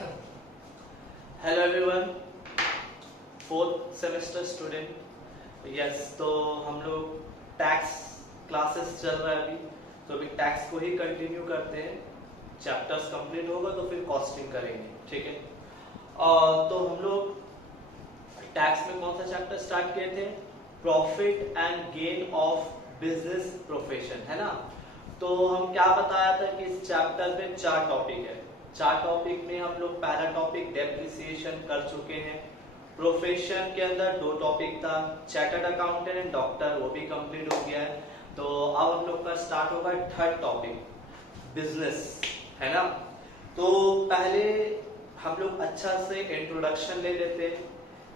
Hello everyone, fourth semester student. Yes, तो हम लोग टैक्स क्लासेस चल रहा है अभी, तो अभी टैक्स को ही कंटिन्यू करते हैं। चैप्टर्स कंप्लीट होगा तो फिर कॉस्टिंग करेंगे, ठीक है। तो हम लोग टैक्स में कौन सा चैप्टर स्टार्ट किए थे? Profit and gain of business profession, है ना। तो हम क्या बताया था कि इस चैप्टर में 4 टॉपिक है। 4 टॉपिक में हम लोग पहला टॉपिक डेप्रिसिएशन कर चुके हैं। प्रोफेशन के अंदर 2 टॉपिक था, चार्टर्ड अकाउंटेंट एंड डॉक्टर, वो भी कंप्लीट हो गया है। तो अब हम लोग का स्टार्ट होगा थर्ड टॉपिक, बिजनेस, है ना। तो पहले हम लोग अच्छा से इंट्रोडक्शन ले लेते हैं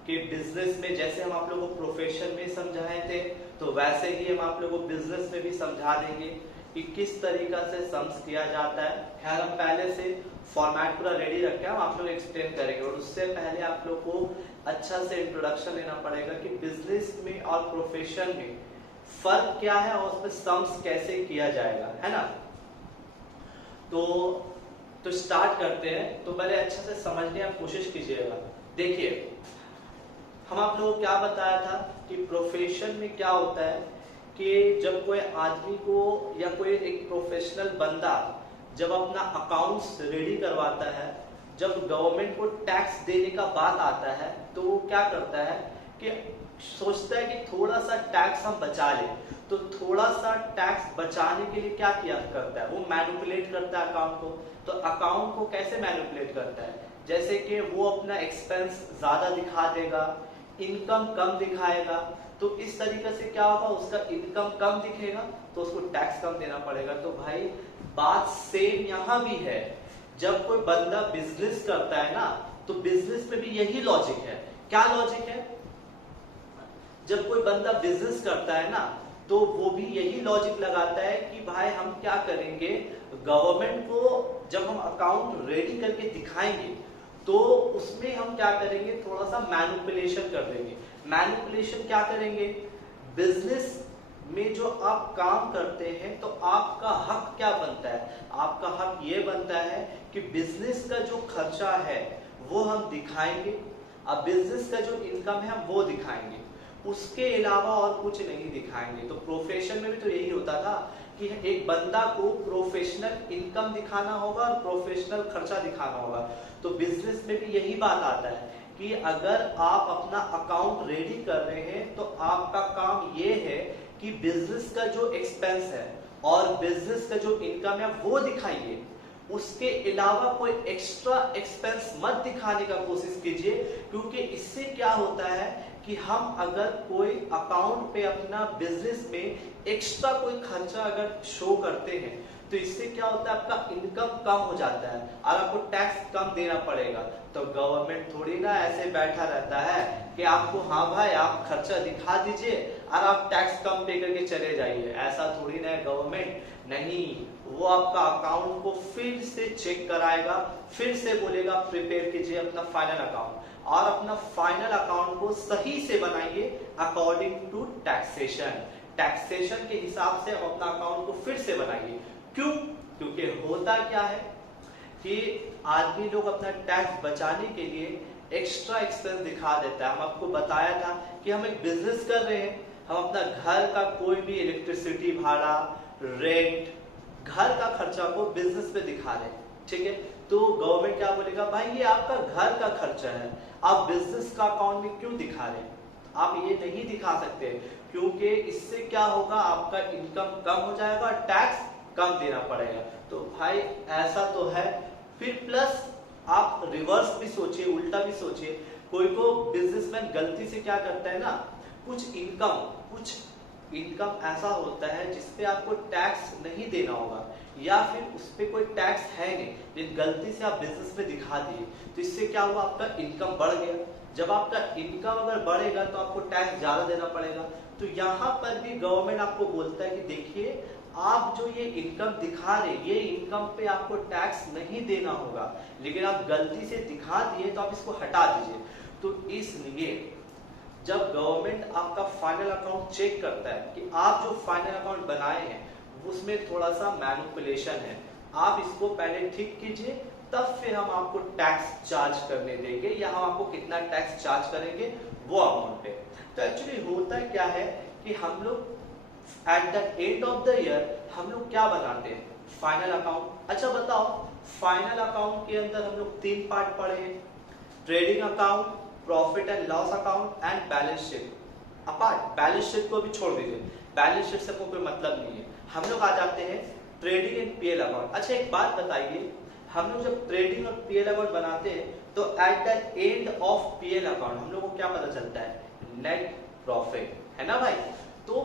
कि बिजनेस में जैसे हम आप लोगों को प्रोफेशन में समझाए थे, तो वैसे ही हम आप लोगों को बिजनेस में भी समझा देंगे कि किस तरीका से सम्स किया जाता है। खैर, हम पहले से फॉर्मेट पूरा रेडी रखे हैं, हम आप लोग एक्सप्लेन करेंगे। और उससे पहले आप लोग को अच्छा से इंट्रोडक्शन लेना पड़ेगा कि बिजनेस में और प्रोफेशन में फर्क क्या है और उसमें सम्स कैसे किया जाएगा, है ना। तो स्टार्ट करते हैं। तो पहले अच्छा से समझने की कोशिश कीजिएगा। देखिए, हम आप लोगों को क्या बताया था कि प्रोफेशन में क्या होता है कि जब कोई आदमी को या कोई एक प्रोफेशनल बंदा जब अपना अकाउंट्स रेडी करवाता है, जब गवर्नमेंट को टैक्स देने का बात आता है, तो वो क्या करता है कि सोचता है कि थोड़ा सा टैक्स हम बचा लें। तो थोड़ा सा टैक्स बचाने के लिए क्या किया करता है, वो मैनिपुलेट करता है अकाउंट को। तो अकाउंट को कैसे मैनिपुलेट करता है? जैसे कि वो अपना एक्सपेंस ज्यादा दिखा देगा, इनकम कम दिखाएगा। तो इस तरीके से क्या होगा, उसका इनकम कम दिखेगा तो उसको टैक्स कम देना पड़ेगा। तो भाई बात सेम यहां भी है। जब कोई बंदा बिजनेस करता है ना, तो बिजनेस में भी यही लॉजिक है। क्या लॉजिक है? जब कोई बंदा बिजनेस करता है ना, तो वो भी यही लॉजिक लगाता है कि भाई हम क्या करेंगे, गवर्नमेंट को जब हम अकाउंट रेडी करके दिखाएंगे तो उसमें हम क्या करेंगे, थोड़ा सा मैनिपुलेशन कर देंगे। मैनिपुलेशन क्या करेंगे? बिजनेस में जो आप काम करते हैं तो आपका हक क्या बनता है? आपका हक ये बनता है कि बिजनेस का जो खर्चा है वो हम दिखाएंगे, अब बिजनेस का जो इनकम है हम वो दिखाएंगे, उसके अलावा और कुछ नहीं दिखाएंगे। तो प्रोफेशन में भी तो यही होता था कि एक बंदा को प्रोफेशनल इनकम दिखाना होगा और प्रोफेशनल खर्चा दिखाना होगा। तो बिजनेस में भी यही बात आता है कि अगर आप अपना अकाउंट रेडी कर रहे हैं तो आपका काम ये है कि बिजनेस का जो एक्सपेंस है और बिजनेस का जो इनकम है वो दिखाइए, उसके अलावा कोई एक्स्ट्रा एक्सपेंस मत दिखाने का कोशिश कीजिए। क्योंकि इससे क्या होता है कि हम अगर कोई अकाउंट पे अपना बिजनेस में एक्स्ट्रा कोई खर्चा अगर शो करते हैं तो इससे क्या होता है, आपका इनकम कम हो जाता है और आपको टैक्स कम देना पड़ेगा। तो गवर्नमेंट थोड़ी ना ऐसे बैठा रहता है कि आपको हाँ भाई आप खर्चा दिखा दीजिए और आप टैक्स कम पे करके चले जाइए। ऐसा थोड़ी ना है गवर्नमेंट, नहीं, वो आपका अकाउंट को फिर से चेक कराएगा, फिर से बोलेगा प्रिपेयर कीजिए अपना फाइनल अकाउंट, और अपना फाइनल अकाउंट को सही से बनाइए अकॉर्डिंग टू टैक्सेशन। टैक्सेशन के हिसाब से अपना अकाउंट को फिर से बनाइए। क्यों? क्योंकि होता क्या है कि आदमी लोग अपना टैक्स बचाने के लिए एक्स्ट्रा एक्सपेंस दिखा देता है। हम आपको बताया था कि हम एक बिजनेस कर रहे हैं, हम अपना घर का कोई भी इलेक्ट्रिसिटी भाड़ा, रेंट, घर का खर्चा को बिजनेस पे दिखा रहे हैं, ठीक है। तो गवर्नमेंट क्या बोलेगा, भाई ये आपका घर का खर्चा है, आप बिजनेस का अकाउंट में क्यों दिखा रहे हैं? आप ये नहीं दिखा सकते, क्योंकि इससे क्या होगा, आपका इनकम कम हो जाएगा और टैक्स कम देना पड़ेगा। तो भाई ऐसा तो है। फिर प्लस आप रिवर्स भी सोचिए, उल्टा भी सोचिए। कोई को बिजनेसमैन गलती से क्या करता है ना, कुछ इनकम ऐसा होता है जिसपे आपको टैक्स नहीं देना होगा, या फिर उस पे कोई टैक्स है नहीं, लेकिन गलती से आप बिजनेस में दिखा दिए। तो इससे क्या हुआ, आपका इनकम बढ़ गया। जब आपका इनकम अगर बढ़ेगा तो आपको टैक्स ज्यादा देना पड़ेगा। तो यहाँ पर भी गवर्नमेंट आपको बोलता है कि देखिए, आप जो ये इनकम दिखा रहे, ये इनकम पे आपको टैक्स नहीं देना होगा, लेकिन आप गलती से दिखा दिए तो आप इसको हटा दीजिए। तो इसलिए जब गवर्नमेंट आपका फाइनल अकाउंट चेक करता है कि आप जो फाइनल अकाउंट बनाए हैं उसमें थोड़ा सा मैनिपुलेशन है, आप इसको पहले ठीक कीजिए, तब फिर हम आपको टैक्स चार्ज करने देंगे, या हम आपको कितना टैक्स चार्ज करेंगे वो अमाउंट पे। तो एक्चुअली होता क्या है कि हम लोग at the end of the year हम लोग क्या बनाते हैं, फाइनल अकाउंट। अच्छा बताओ, फाइनल अकाउंट के अंदर हम लोग 3 पार्ट पढ़े हैं, trading account, profit and loss account and balance sheet. Apart balance sheet को भी छोड़ दीजिए, बैलेंस शीट से कोई मतलब नहीं है। हम लोग आ जाते हैं ट्रेडिंग एंड पीएल अकाउंट। अच्छा एक बात बताइए, हम लोग जब ट्रेडिंग और पीएल अकाउंट बनाते हैं तो at the end of PL account हम लोग को क्या पता चलता है, नेट प्रॉफिट, है ना भाई। तो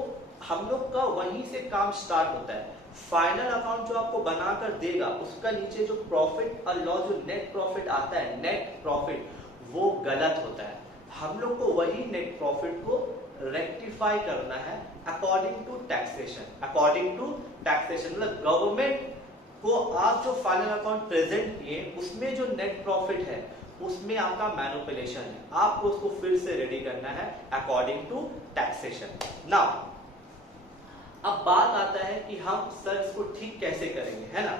हम लोग का वहीं से काम स्टार्ट होता है। फाइनल अकाउंट जो आपको बनाकर देगा उसका नीचे जो प्रॉफिट और लॉस, जो नेट प्रॉफिट आता है, नेट प्रॉफिट, वो गलत होता है। हम लोग को वही नेट प्रॉफिट को रेक्टिफाई करना है according to taxation. According to taxation मतलब गवर्नमेंट को आप जो फाइनल अकाउंट प्रेजेंट किए उसमें जो नेट प्रॉफिट है उसमें आपका मैनिपुलेशन है, आपको उसको फिर से रेडी करना है अकॉर्डिंग टू टैक्सेशन। नाउ अब बात आता है कि हम सर इसको ठीक कैसे करेंगे, है ना,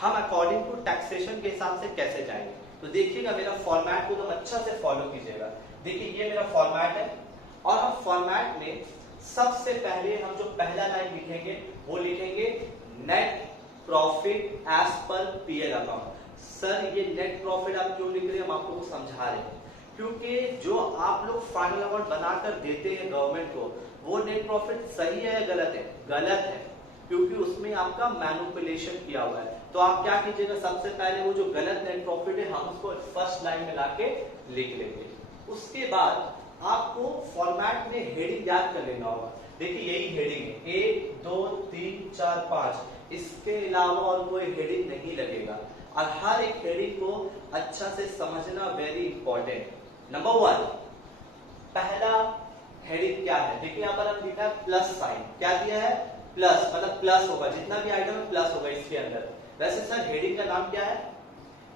हम अकॉर्डिंग टू टैक्सेशन के हिसाब से कैसे जाएंगे। तो देखिएगा मेरा फॉर्मेट को एकदम अच्छा से फॉलो कीजिएगा। देखिए ये मेरा फॉर्मेट है और हम फॉर्मेट में सबसे पहले हम जो पहला लाइन लिखेंगे वो लिखेंगे net profit as per PL account. Sir ये नेट प्रॉफिट आप क्यों लिख रहे हैं, हम आपको समझा रहे हैं, क्योंकि जो आप लोग फाइनल अकाउंट बनाकर देते हैं गवर्नमेंट को वो नेट प्रॉफिट सही है या गलत है, गलत है, क्योंकि उसमें आपका मैनिपुलेशन किया हुआ है। तो आप क्या कीजिएगा, सबसे पहले वो जो गलत नेट प्रॉफिट है हम उसको फर्स्ट लाइन में लाके लिख लेंगे। उसके बाद आपको फॉर्मेट में हेडिंग याद कर लेना होगा। देखिए यही हेडिंग है, 1 2 3 4 5, इसके अलावा और कोई हेडिंग नहीं लगेगा और हर एक हेडिंग को अच्छा से समझना वेरी इंपॉर्टेंट। नंबर 1 पहला हेडिंग क्या है, देखिए यहाँ पर हम लिखा है प्लस साइन, क्या दिया है, प्लस, मतलब प्लस होगा, जितना भी आइटम है प्लस होगा इसके अंदर। वैसे सर हेडिंग का नाम क्या है,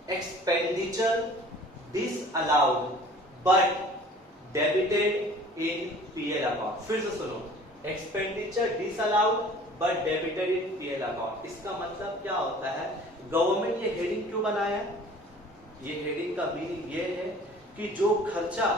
expenditure disallowed but debited in PL account. फिर से सुनो, expenditure disallowed but debited in PL account. इसका मतलब क्या होता है, गवर्नमेंट ये हेडिंग क्यों बनाया है, ये हेडिंग का मीनिंग ये है कि जो खर्चा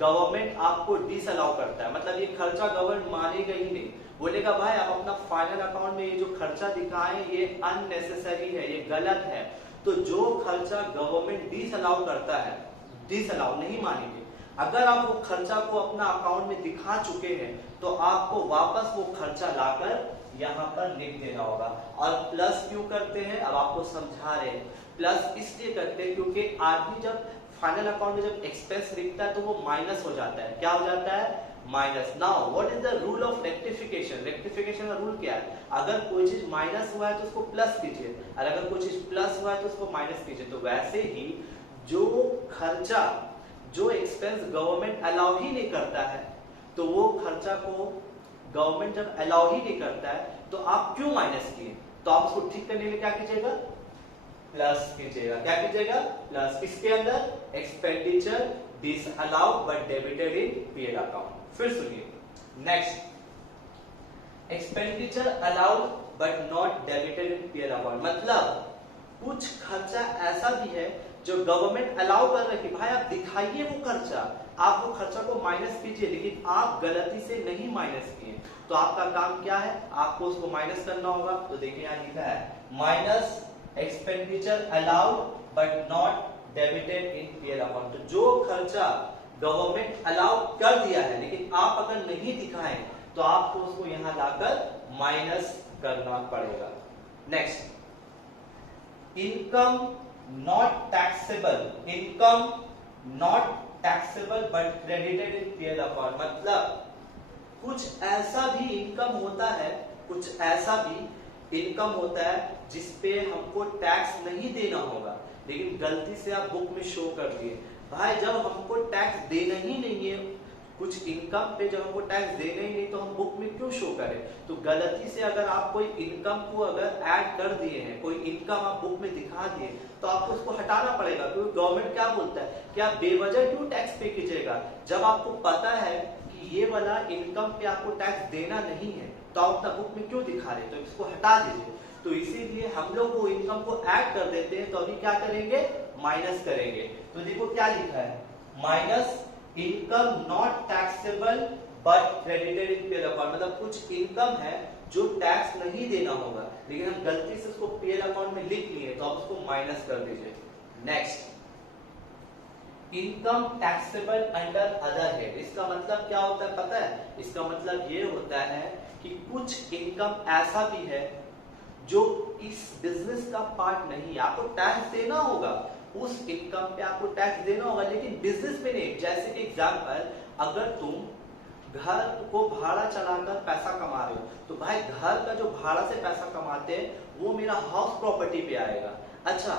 गवर्नमेंट आपको डिसअलाउ करता है, मतलब ये खर्चा गवर्नमेंट मानेगा ही नहीं, बोलेगा भाई आप अपना फाइनल अकाउंट में ये जो खर्चा दिखाएं ये अननेसेसरी है, ये गलत है। तो जो खर्चा गवर्नमेंट डिसअलाउ करता है, डिसअलाउ नहीं मानेंगे, अगर आप वो खर्चा को अपना अकाउंट में दिखा चुके हैं तो आपको वापस वो खर्चा लाकर यहाँ पर लिख देना होगा। और प्लस क्यों करते हैं, अब आपको समझा रहे हैं। प्लस इसलिए करते हैं क्योंकि आदमी जब फाइनल अकाउंट में जब एक्सपेंस लिखता है तो वो माइनस हो जाता है, क्या हो जाता है, minus. Now what is the rule of rectification, rectification का रूल क्या है, अगर कोई चीज माइनस हुआ है तो उसको प्लस कीजिए और अगर कोई चीज प्लस हुआ है तो उसको माइनस कीजिए। तो वैसे ही जो खर्चा, जो एक्सपेंस गवर्नमेंट अलाउ ही नहीं करता है, तो वो खर्चा को गवर्नमेंट जब अलाउ ही नहीं करता है तो आप क्यों माइनस किए, तो आप उसको ठीक करने में क्या कीजिएगा, प्लस कीजिएगा। क्या कीजिएगा, प्लस। किसके अंदर, expenditure disallowed but debited in PL account. फिर सुनिए next, expenditure allowed but not debited in PL account, मतलब कुछ खर्चा ऐसा भी है जो गवर्नमेंट अलाउ कर रही है कि भाई आप दिखाइए वो खर्चा, आप वो खर्चा को माइनस कीजिए, लेकिन आप गलती से नहीं माइनस किए, तो आपका काम क्या है, आपको उसको माइनस करना होगा। तो देखिए यहाँ लिखा है minus expenditure allowed but not debited in PL account. तो जो खर्चा गवर्नमेंट अलाउ कर दिया है लेकिन आप अगर नहीं दिखाएं तो आपको उसको यहाँ लाकर माइनस करना पड़ेगा। Next, income not taxable, income not taxable but credited in PL account, मतलब कुछ ऐसा भी इनकम होता है, कुछ ऐसा भी इनकम होता है जिसपे हमको टैक्स नहीं देना होगा लेकिन गलती से आप बुक में शो कर दिए। भाई जब हमको टैक्स देना ही नहीं है, कुछ इनकम पे जब हमको टैक्स देना ही नहीं तो हम बुक में क्यों शो करें। तो गलती से अगर आप कोई इनकम को अगर ऐड कर दिए हैं, कोई इनकम आप बुक में दिखा दिए, तो आपको उसको हटाना पड़ेगा, क्योंकि गवर्नमेंट क्या बोलता है कि आप बेवजह क्यों टैक्स पे कीजिएगा, जब आपको पता है कि ये वाला इनकम पे आपको टैक्स देना नहीं है तो आप अपना बुक में क्यों दिखा रहे, तो इसको हटा दीजिए। तो तो इसीलिए हम लोग वो इनकम को ऐड कर देते हैं, तो अभी क्या करेंगे, माइनस करेंगे। तो देखो क्या लिखा है, minus income not taxable but credited in PL account, मतलब कुछ इनकम है जो टैक्स नहीं देना होगा, लेकिन हम गलती से उसको पीएल अकाउंट में लिख लिए, तो आप उसको माइनस कर दीजिए। Next, income taxable under other head, इसका मतलब क्या होता है पता है, इसका मतलब ये होता है कि कुछ इनकम ऐसा भी है जो इस बिजनेस का पार्ट नहीं है, आपको टैक्स देना होगा, उस इनकम पे आपको टैक्स देना होगा, लेकिन बिजनेस पे नहीं। जैसे कि एग्जांपल, अगर तुम घर को भाड़ा चलाकर पैसा कमा रहे हो, तो भाई घर का जो भाड़ा से पैसा कमाते हैं वो मेरा हाउस प्रॉपर्टी पे आएगा। अच्छा,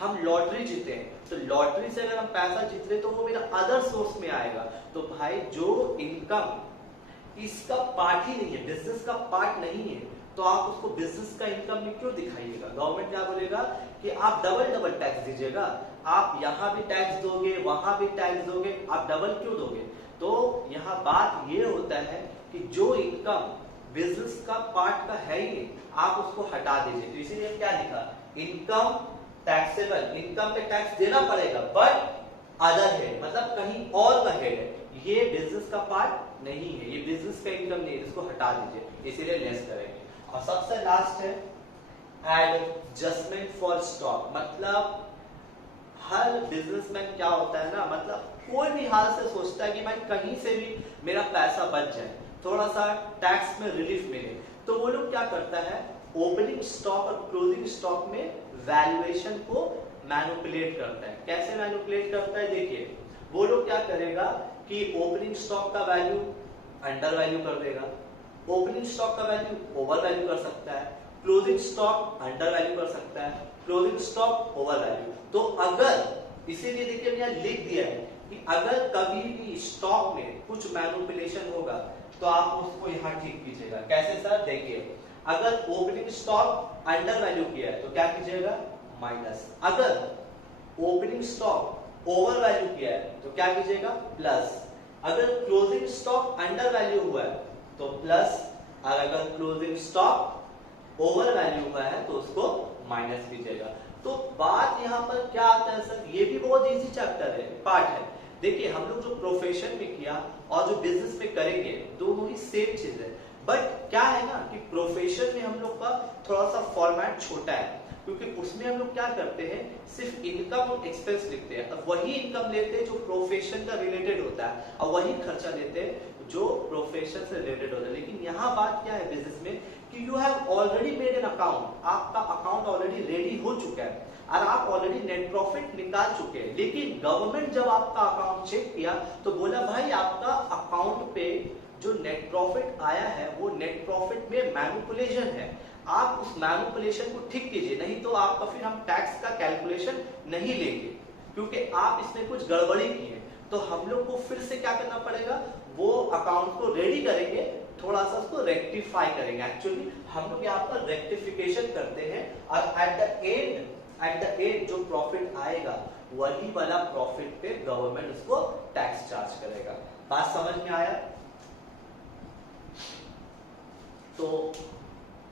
हम लॉटरी जीते हैं, तो लॉटरी से अगर हम पैसा जीत रहे तो वो मेरा अदर सोर्स में आएगा। तो भाई जो इनकम इसका पार्ट ही नहीं है, बिजनेस का पार्ट नहीं है, तो आप उसको बिजनेस का इनकम में क्यों दिखाइएगा। गवर्नमेंट क्या बोलेगा कि आप डबल टैक्स दीजिएगा, आप यहाँ भी टैक्स दोगे, वहां भी टैक्स दोगे, आप डबल क्यों दोगे। तो यहाँ बात ये होता है कि जो इनकम बिजनेस का पार्ट का है ही नहीं, आप उसको हटा दीजिए। तो इसीलिए क्या लिखा, इनकम टैक्सेबल, इनकम पे टैक्स देना पड़ेगा, बट अदर है, मतलब कहीं और का हेड है, ये बिजनेस का पार्ट नहीं है, ये बिजनेस का इनकम नहीं है, इसको हटा दीजिए, इसीलिए लेस करेंगे। और सबसे लास्ट है एडजस्टमेंट फॉर स्टॉक, मतलब हर बिजनेसमैन क्या होता है ना, मतलब कोई भी हाल से सोचता है कि भाई कहीं से भी मेरा पैसा बच जाए, थोड़ा सा टैक्स में रिलीफ मिले, तो वो लोग क्या करता है, ओपनिंग स्टॉक और क्लोजिंग स्टॉक में वैल्यूएशन को मैनिपुलेट करता है। कैसे मैनिपुलेट करता है, देखिए वो लोग क्या करेगा कि ओपनिंग स्टॉक का वैल्यू अंडर वैल्यू कर देगा, ओपनिंग स्टॉक का वैल्यू ओवर वैल्यू कर सकता है, क्लोजिंग स्टॉक अंडर वैल्यू कर सकता है, क्लोजिंग स्टॉक ओवर वैल्यू। तो अगर, इसीलिए देखिए मैंने लिख दिया है कि अगर कभी भी स्टॉक में कुछ मैनिपुलेशन होगा तो आप उसको यहाँ ठीक कीजिएगा। कैसे सर, देखिए अगर ओपनिंग स्टॉक अंडर वैल्यू किया है तो क्या कीजिएगा, माइनस, अगर ओपनिंग स्टॉक ओवर वैल्यू किया है तो क्या कीजिएगा, प्लस, अगर क्लोजिंग स्टॉक अंडर वैल्यू हुआ है तो प्लस, और अगर क्लोजिंग स्टॉक ओवर वैल्यू हुआ है तो उसको माइनस कीजिएगा। तो बात यहाँ पर क्या आता है सर, ये भी बहुत इजी चैप्टर है, पार्ट है। देखिए हम लोग जो प्रोफेशन में किया और जो बिजनेस में करेंगे दोनों ही सेम चीज है, बट क्या है ना कि प्रोफेशन में हम लोग का थोड़ा सा फॉर्मेट छोटा है, क्योंकि उसमें हम लोग क्या करते हैं, सिर्फ इनकम और एक्सपेंस लिखते हैं, और वही इनकम लेते हैं जो प्रोफेशन का रिलेटेड होता है, और वही खर्चा लेते हैं जो प्रोफेशन से रिलेटेड होता है। लेकिन यहाँ बात क्या है बिजनेस में कि you have already made an account, आपका अकाउंट ऑलरेडी रेडी हो चुका है और आप ऑलरेडी नेट प्रॉफिट निकाल चुके हैं, लेकिन गवर्नमेंट जब आपका अकाउंट चेक किया तो बोला भाई आपका अकाउंट पे जो नेट प्रॉफिट आया है वो नेट प्रॉफिट में मैनिपुलेशन है, आप उस मैनिपुलेशन को ठीक कीजिए, नहीं तो आपका फिर हम टैक्स का कैलकुलेशन नहीं लेंगे, क्योंकि आप इसमें कुछ गड़बड़ी की है। तो हम लोग को फिर से क्या करना पड़ेगा, वो अकाउंट को रेडी करेंगे, थोड़ा सा उसको रेक्टिफाई करेंगे। एक्चुअली हम लोग यहाँ पर रेक्टिफिकेशन करते हैं, और एट द एंड जो प्रॉफिट आएगा वही वाला प्रॉफिट पे गवर्नमेंट उसको टैक्स चार्ज करेगा। बात समझ में आया। तो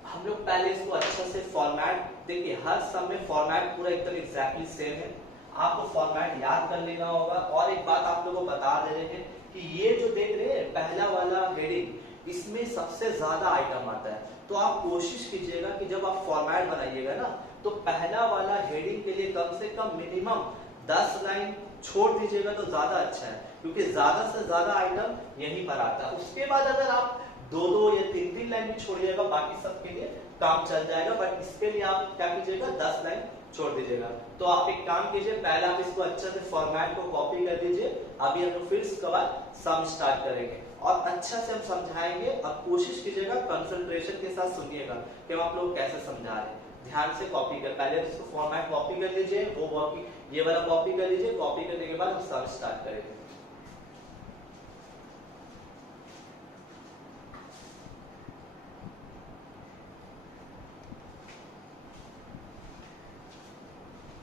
हम लोग पहले इसको अच्छा से फॉर्मेट, देखिए हर सम में फॉर्मेट पूरा एकदम एग्जैक्टली सेम है, आपको फॉर्मेट याद कर लेना होगा। और एक बात आप लोगों को बता दे रहे हैं कि ये जो देख रहे हैं पहला वाला हेडिंग, इसमें सबसे ज्यादा आइटम आता है, तो आप कोशिश कीजिएगा कि जब आप फॉर्मेट बनाइएगा ना तो पहला वाला हेडिंग के लिए कम से कम मिनिमम 10 लाइन छोड़ दीजिएगा तो ज्यादा अच्छा है, क्योंकि ज्यादा से ज्यादा आइटम यहीं पर आता है। उसके बाद अगर आप 2-2 या 3-3 लाइन भी छोड़िएगा बाकी सबके लिए काम चल जाएगा, बट इसके लिए आप क्या कीजिएगा 10 लाइन छोड़ दीजिएगा। तो आप एक काम कीजिए, पहले आप इसको अच्छा से फॉर्मेट को कॉपी कर दीजिए, अभी हम लोग फिर इसके बाद सम स्टार्ट करेंगे और अच्छा से हम समझाएंगे। अब कोशिश कीजिएगा कंसंट्रेशन के साथ सुनिएगा कि हम आप लोग कैसे समझा रहे हैं, ध्यान से कॉपी कर, पहले इसको फॉर्मेट कॉपी कर लीजिए, वो कॉपी ये वाला कॉपी कर लीजिए, कॉपी करने के बाद हम सम स्टार्ट करेंगे।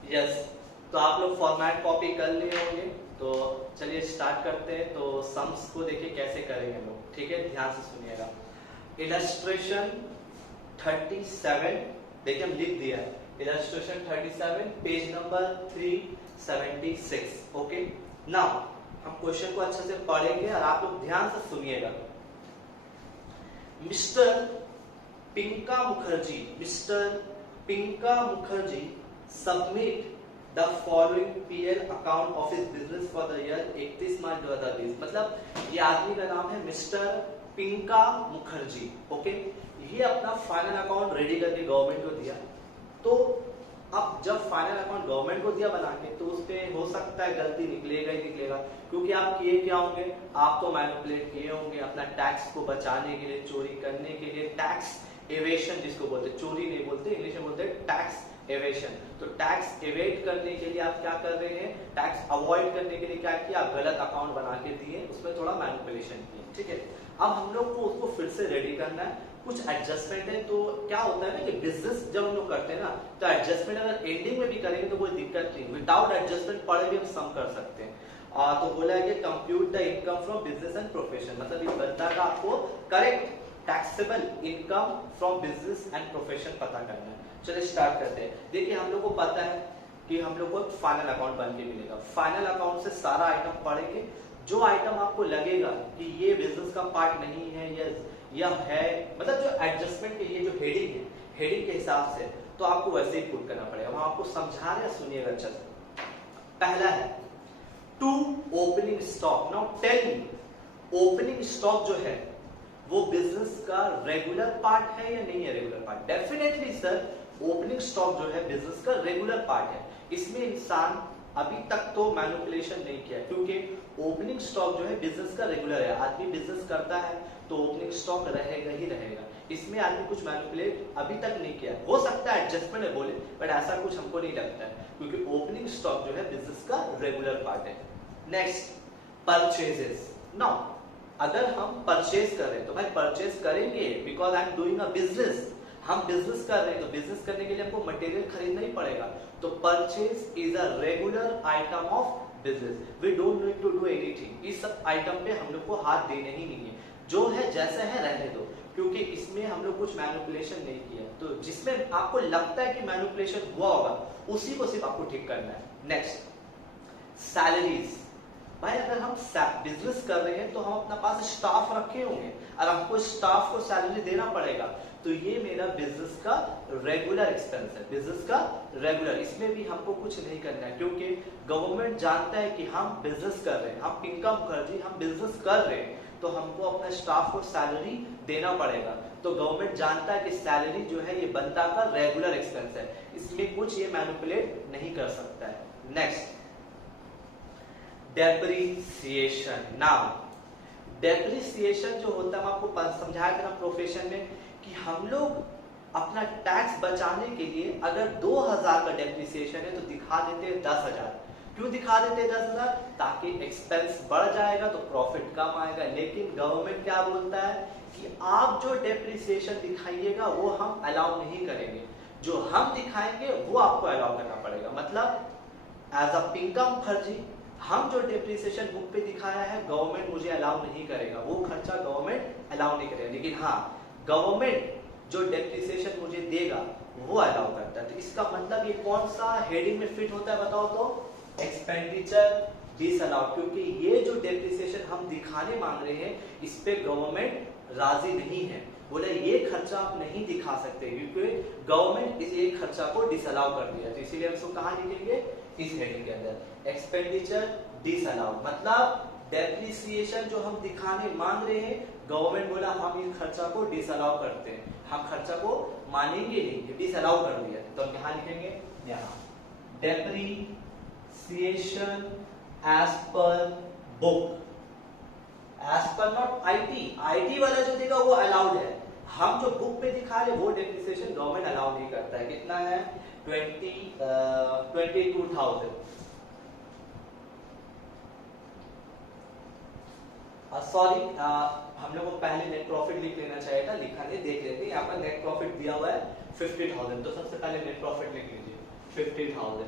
यस, तो आप लोग फॉर्मेट कॉपी कर लिए होंगे, तो चलिए स्टार्ट करते हैं। तो सम्स को देखिए कैसे करेंगे हम लोग, ठीक है, ध्यान से सुनिएगा। इलस्ट्रेशन 37 देखिए हम लिख दिया है illustration 37 page number 376। Okay, now हम क्वेश्चन को अच्छे से पढ़ेंगे और आप लोग ध्यान से सुनिएगा। Mister पिंका Mukherjee submit the following PL account of his business for the year 31 मार्च 2020। मतलब ये आदमी का नाम है मिस्टर पिंका मुखर्जी। ओके, ये अपना फाइनल अकाउंट रेडी करके गवर्नमेंट को दिया। तो अब जब फाइनल अकाउंट गवर्नमेंट को दिया बना के, तो उस पे हो सकता है गलती निकलेगा ही निकलेगा, क्योंकि आप किए क्या होंगे, आप तो मैनिपुलेट किए होंगे अपना टैक्स को बचाने के लिए, चोरी करने के लिए, टैक्स एवेशन जिसको बोलते हैं, चोरी नहीं बोलते, इंग्लिश में बोलते हैं टैक्स एवेशन। तो टैक्स एवेट करने के लिए आप क्या कर रहे हैं, टैक्स अवॉइड करने के लिए क्या किया, आप गलत अकाउंट बना के दिए, उसमें थोड़ा मैनिपुलेशन किए। ठीक है, अब हम लोग को उसको फिर से रेडी करना है, कुछ एडजस्टमेंट है। तो क्या होता है ना कि बिजनेस जब हम लोग करते हैं ना, तो एडजस्टमेंट अगर एंडिंग में भी करेंगे तो कोई दिक्कत नहीं, विदाउट एडजस्टमेंट पढ़े भी हम सम कर सकते हैं। तो बोला है कि compute the income from business and profession, मतलब ये बनता है आपको correct taxable income from business and profession पता करना है। चलिए स्टार्ट करते हैं। देखिए हम लोग को पता है कि हम लोग को फाइनल अकाउंट बन के मिलेगा। फाइनल अकाउंट से सारा आइटम पढ़ेंगे, जो आइटम आपको लगेगा कि ये बिजनेस का पार्ट नहीं है या है, मतलब जो एडजस्टमेंट के लिए जो हेडिंग है, हेडिंग के हिसाब से तो आपको वैसे ही पुट करना पड़ेगा। हम आपको समझा रहे हैं, सुनिएगा अच्छे से। पहला है to opening stock. Now tell me, opening stock जो है वो बिजनेस का रेगुलर पार्ट है या नहीं है regular part? Definitely sir, opening stock जो है बिजनेस का रेगुलर पार्ट है। इसमें इंसान अभी तक तो मैनिपुलेशन नहीं किया, क्योंकि ओपनिंग स्टॉक जो है बिजनेस का रेगुलर है। आदमी बिजनेस करता है तो ओपनिंग स्टॉक रहेगा ही रहेगा, इसमें आदमी कुछ मैनिपुलेट अभी तक नहीं किया। हो सकता है एडजस्टमेंट है बोले, बट ऐसा कुछ हमको नहीं लगता है, क्योंकि ओपनिंग स्टॉक जो है बिजनेस का रेगुलर पार्ट है। Next, purchases. नाउ अगर हम परचेज कर रहे हैं तो भाई परचेज करेंगे because I am doing a business, हम बिजनेस कर रहे हैं तो बिजनेस करने के लिए हमको मटेरियल खरीदना ही पड़ेगा। तो purchase is a regular item of business, we don't need to do anything. इस सब आइटम पे हम लोग को हाथ देने ही नहीं है, जो है जैसा है रहने दो, क्योंकि इसमें हम लोग कुछ मैनिपुलेशन नहीं किया। तो जिसमें आपको लगता है कि मैनिपुलेशन हुआ होगा, उसी को सिर्फ आपको ठीक करना है। Next, salaries. भाई अगर हम बिजनेस कर रहे हैं तो हम अपना पास स्टाफ रखे होंगे और हमको स्टाफ को सैलरी देना पड़ेगा। तो ये मेरा बिजनेस का रेगुलर एक्सपेंस है, बिजनेस का रेगुलर, इसमें भी हमको कुछ नहीं करना है, क्योंकि गवर्नमेंट जानता है कि हम बिजनेस कर रहे हैं, हम पिंका मुखर्जी हम बिजनेस कर रहे हैं, तो हमको अपने स्टाफ को सैलरी देना पड़ेगा। तो गवर्नमेंट जानता है कि सैलरी जो है ये बंदा का रेगुलर एक्सपेंस है, इसमें कुछ ये मैनिपुलेट नहीं कर सकता है। Next, depreciation. नाउ डेप्रिसिएशन जो होता है, मैं आपको समझाया था ना प्रोफेशन में, कि हम लोग अपना टैक्स बचाने के लिए अगर 2000 का डेप्रिसिएशन है तो दिखा देते हैं 10,000। क्यों दिखा देते हैं 10,000? ताकि एक्सपेंस बढ़ जाएगा तो प्रॉफिट कम आएगा। लेकिन गवर्नमेंट क्या बोलता है कि आप जो डेप्रिसिएशन दिखाइएगा वो हम अलाउ नहीं करेंगे, जो हम दिखाएंगे वो आपको अलाउ करना पड़ेगा। मतलब एज अ पिंका मुखर्जी हम जो डेप्रिसिएशन बुक पे दिखाया है गवर्नमेंट मुझे अलाउ नहीं करेगा, वो खर्चा गवर्नमेंट अलाउ नहीं करेगा। लेकिन हाँ, गवर्नमेंट जो डेप्रिसिएशन मुझे देगा वो अलाउ करता है। तो इसका मतलब ये कौन सा हेडिंग में फिट होता है बताओ तो? एक्सपेंडिचर डिसअलाउड, क्योंकि ये जो डेप्रिसिएशन हम दिखाने मांग रहे हैं इस पे गवर्नमेंट राजी नहीं है, बोले ये खर्चा आप नहीं दिखा सकते, क्योंकि गवर्नमेंट इस एक खर्चा को डिसअलाउ कर दिया। तो इसीलिए हम इसको कहां लिखेंगे? इस हेडिंग के अंदर, एक्सपेंडिचर डिसअलाउड। मतलब डेप्रिसिएशन जो हम दिखाने मांग रहे हैं, गवर्नमेंट बोला हम इस खर्चा को डिसअलाउ करते हैं, हम खर्चा को मानेंगे नहीं, डिसअलाउ कर दिया। तो हम यहाँ लिखेंगे, यहाँ depreciation as per book, as per not IT वाला जो देगा वो अलाउड है, हम जो बुक पे दिखा रहे वो डेप्रिसिएशन गवर्नमेंट अलाउ नहीं करता है। कितना है? 22,000। सॉरी, हम लोग को पहले नेट प्रॉफिट लिख लेना चाहिए था, लिखा नहीं, देख लेते हैं। यहाँ पर नेट प्रॉफिट दिया हुआ है 50,000, तो सबसे पहले नेट प्रॉफिट लिख लीजिए 50,000।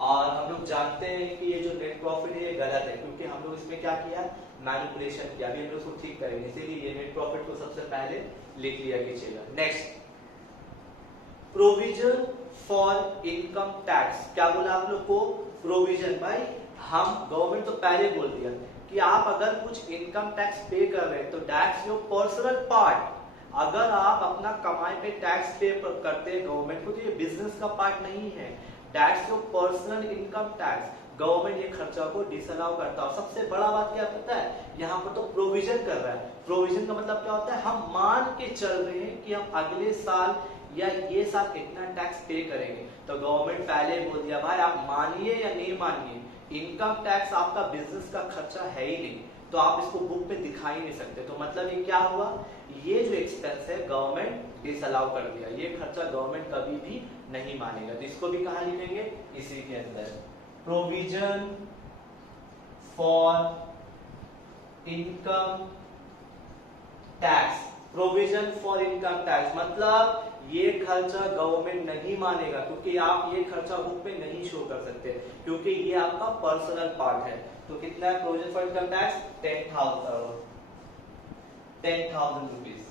और हम लोग जानते हैं कि ये जो नेट प्रॉफिट है ये गलत है, क्योंकि हम लोग इसमें क्या किया? मैनिपुलेशन किया। अभी हम लोग इसको ठीक करेंगे, इसीलिए ये नेट प्रॉफिट को सबसे पहले लिख लिया कीजिएगा। Next, provision for income tax, क्या बोला आप लोग को? प्रोविजन। भाई हम गवर्नमेंट तो पहले बोल दिया कि आप अगर कुछ इनकम टैक्स पे कर रहे हैं तो दैट्स योर पर्सनल पार्ट। अगर आप अपना कमाई पे टैक्स पे करते हैं गवर्नमेंट को तो ये बिजनेस का पार्ट नहीं है, that's your personal income tax. Government ये खर्चा को डिसअलाउ करता है। और सबसे बड़ा बात क्या पता है, यहाँ पर तो प्रोविजन कर रहा है। प्रोविजन का मतलब क्या होता है, हम मान के चल रहे हैं कि हम अगले साल या ये साल इतना टैक्स पे करेंगे। तो गवर्नमेंट पहले बोल दिया भाई आप मानिए या नहीं मानिए, इनकम टैक्स आपका बिजनेस का खर्चा है ही नहीं, तो आप इसको बुक पे दिखा ही नहीं सकते। तो मतलब ये क्या हुआ, ये जो एक्सपेंस है गवर्नमेंट डिसअलाउ कर दिया, ये खर्चा गवर्नमेंट कभी भी नहीं मानेगा। तो इसको भी कहाँ लिखेंगे, इसी के अंदर, provision for income tax. Provision for income tax मतलब ये खर्चा गवर्नमेंट नहीं मानेगा, क्योंकि आप ये खर्चा बुक पे नहीं शो कर सकते, क्योंकि ये आपका पर्सनल पार्ट है। तो कितना है provision for income tax, 10,000 rupees.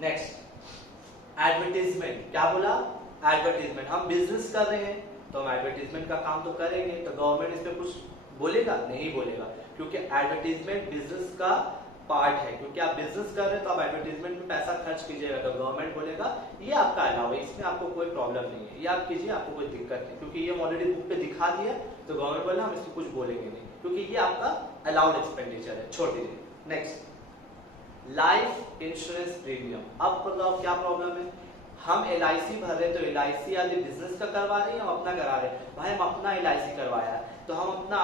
Next, advertisement. क्या बोला, एडवर्टीजमेंट। हम बिजनेस कर रहे हैं तो हम एडवर्टीजमेंट का काम तो करेंगे, तो गवर्नमेंट इस पे कुछ बोलेगा नहीं बोलेगा, क्योंकि एडवर्टीजमेंट बिजनेस का पार्ट है। क्योंकि आप बिजनेस कर रहे हैं तो आप एडवर्टीजमेंट में पैसा खर्च कीजिएगा, तो गवर्नमेंट बोलेगा ये आपका अलाउ है, इसमें आपको कोई प्रॉब्लम नहीं है, ये आप कीजिए, आपको कोई दिक्कत नहीं, क्योंकि ये ऑलरेडी बुक पे दिखा दिया, तो गवर्नमेंट बोला हम इसको कुछ बोलेंगे नहीं, क्योंकि ये आपका अलाउड एक्सपेंडिचर है, छोड़ दीजिए। Next, life insurance premium. अब बताओ क्या प्रॉब्लम है, हम LIC भर रहे हैं, तो LIC वाले बिजनेस का करवा रहे हैं, हम अपना करा रहे हैं। भाई हम अपना LIC करवाया है, तो हम अपना